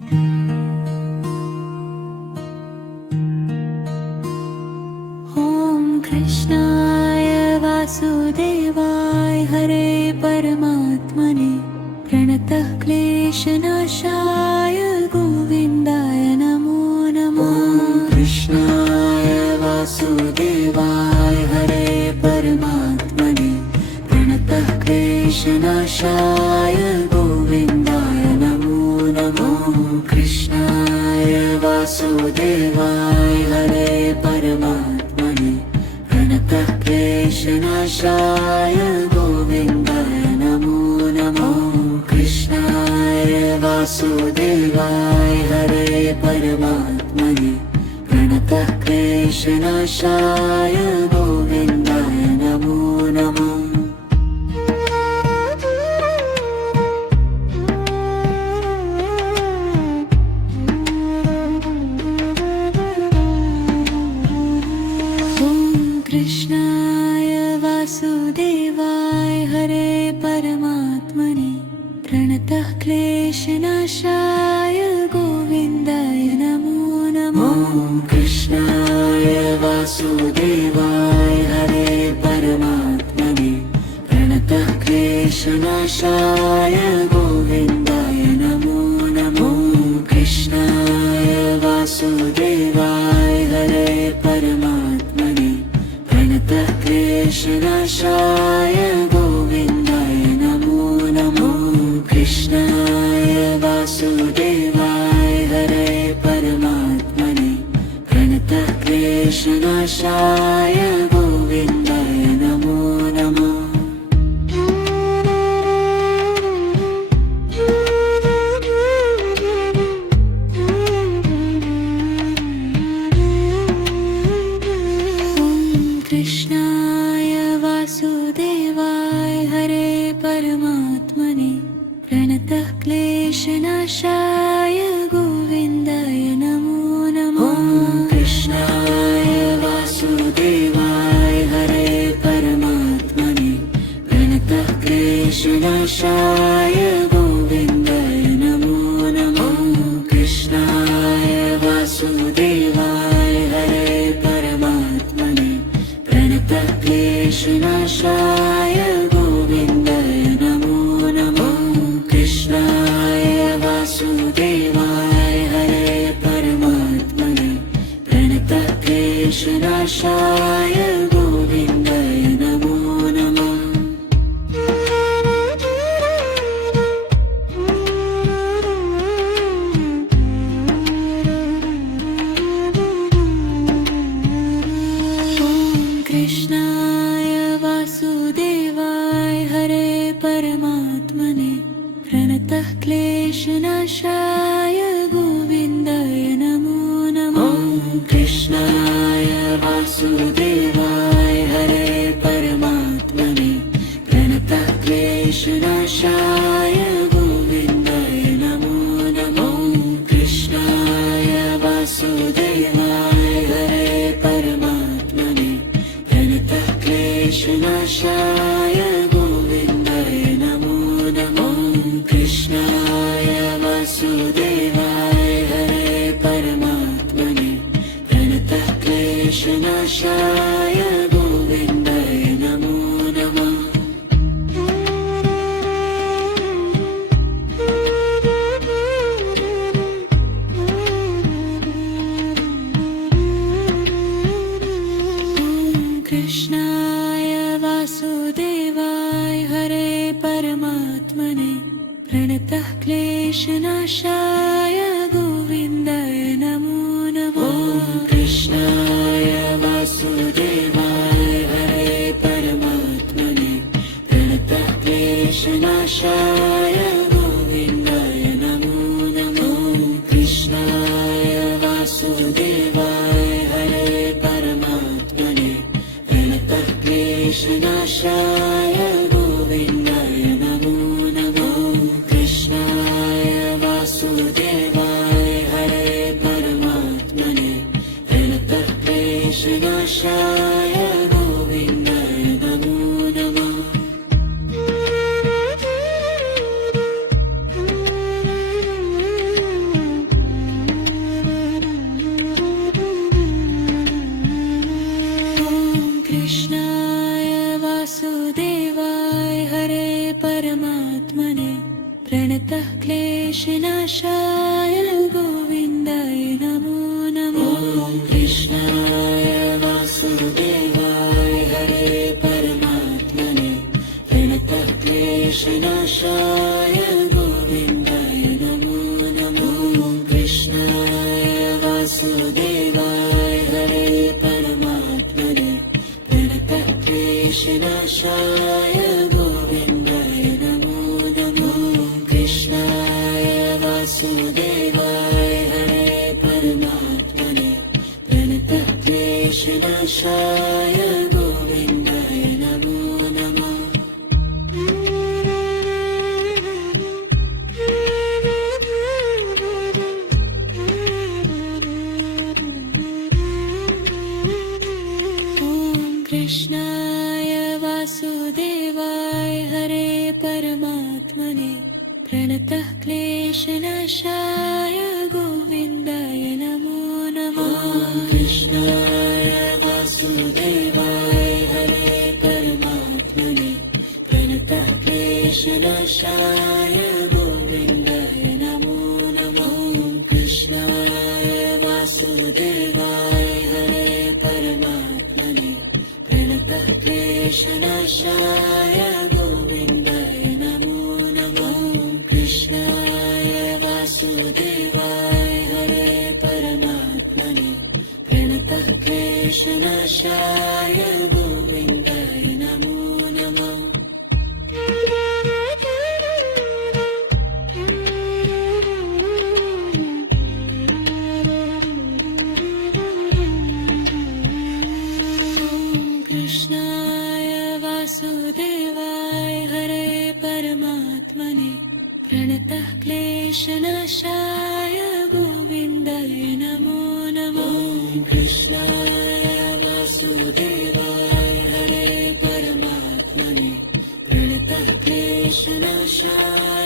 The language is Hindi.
ॐ कृष्णाय वासुदेवाय हरे परमात्मने प्रणतः क्लेशनाशाय गोविन्दाय नमो नमः। कृष्णाय वासुदेवाय हरे परमात्मने प्रणतः क्लेशनाशाय गोविन्दाय नमो नमः। कृष्णाय वासुदेवाय हरे परमात्मने प्रणतः क्लेशनाशाय गोविन्दाय नमो नमः। कृष्णाय वासुदेवाय हरे परमात्मने प्रणतः क्लेशनाशाय गोविन्दाय नमो नमः। कृष्णाय वासुदेवाय हरे परमात्मने प्रणतः क्लेशनाशाय गोविन्दाय नमो नमः। कृष्णाय वासुदेवाय हरे परमात्मने प्रणतः क्लेशनाशाय गोविन्दाय नमो नमः। कृष्णाय वासुदेवाय हरे परमात्मने प्रणतः क्लेशनाशाय गोविन्दाय नमो नमः। कृष्णाय वासुदेवाय हरे परमात्मने प्रणतः क्लेशनाशाय गोविन्दाय नमो नमः। कृष्णाय वासुदेवाय हरे परमात्मने प्रणतः क्लेशनाशाय गोविन्दाय नमो नमः। कृष्णाय वासुदेवाय हरे परमात्मने प्रणतः क्लेशनाशाय गोविन्दाय नमो नमः। कृष्णाय वासुदेवाय हरे परमात्मने प्रणतः क्लेशनाशाय गोविन्दाय नमो नमः। कृष्णाय वासुदेवाय हरे परमात्मने प्रणतः क्लेशनाशाय गोविन्दाय नमो नमः। कृष्णाय वासुदेवाय हरे परमात्मने प्रणतः क्लेशनाशाय गोविन्दाय नमो नमः। कृष्णाय वासुदेवाय हरे परमात्मने प्रणतः क्लेशनाशाय गोविन्दाय नमो नमः। कृष्णाय वासुदेवाय हरे परमात्मने प्रणतः क्लेशनाशाय गोविन्दाय नमो नमः। कृष्णाय वासुदेवाय हरे परमात्मने प्रणतः क्लेशनाशाय गोविन्दाय नमो नमः। कृष्णाय वासुदेवाय हरे परमात्मने प्रणतः क्लेशनाशाय गोविन्दाय नमो नमः। कृष्णाय वासुदेवाय हरे परमात्मने प्रणतः क्लेशनाशाय गोविन्दाय नमो नमः। कृष्णाय वासुदेवाय हरे परमात्मने प्रणतः क्लेशनाशाय गोविन्दाय नमो नमः। कृष्णाय वासुदेवाय हरे परमात्मने प्रणतः क्लेशनाशाय गोविन्दाय नमो नमः। क्लेशनाशाय गोविन्दाय नमो नमः ॐ कृष्णाय वासुदेवाय हरे परमात्मने प्रणतः क्लेशनाशाय गोविन्दाय नमो नमः ॐ कृष्णाय वासुदेवाय हरे परमात्मने प्रणतः क्लेशनाशाय गोविन्दाय नमो नमः कृष्णाय वासुदेवाय हरे परमात्मने प्रणतः क्लेशनाशाय गोविन्दाय नमो नमः ॐ कृष्णाय वासुदेवाय हरे परमात्मने प्रणतः क्लेशनाशाय गोविन्दाय नमो नमः कृष्णाय वासुदेवाय हरे परमात्मने प्रणतः क्लेशनाशाय गोविन्दाय नमो नमः कृष्णाय वासुदेवाय हरे परमात्मने प्रणतः क्लेशनाशाय गोविन्दाय नमो नमः कृष्णाय वासुदेवाय हरे परमात्मने प्रणतः क्लेशनाशाय गोविन्दाय नमो नमः कृष्णाय वासुदेवाय हरे परमात्मने प्रणतः क्लेशनाशाय गोविन्दाय नमो नमः कृष्णाय वासुदेवाय हरे परमात्मने प्रणतः क्लेशनाशाय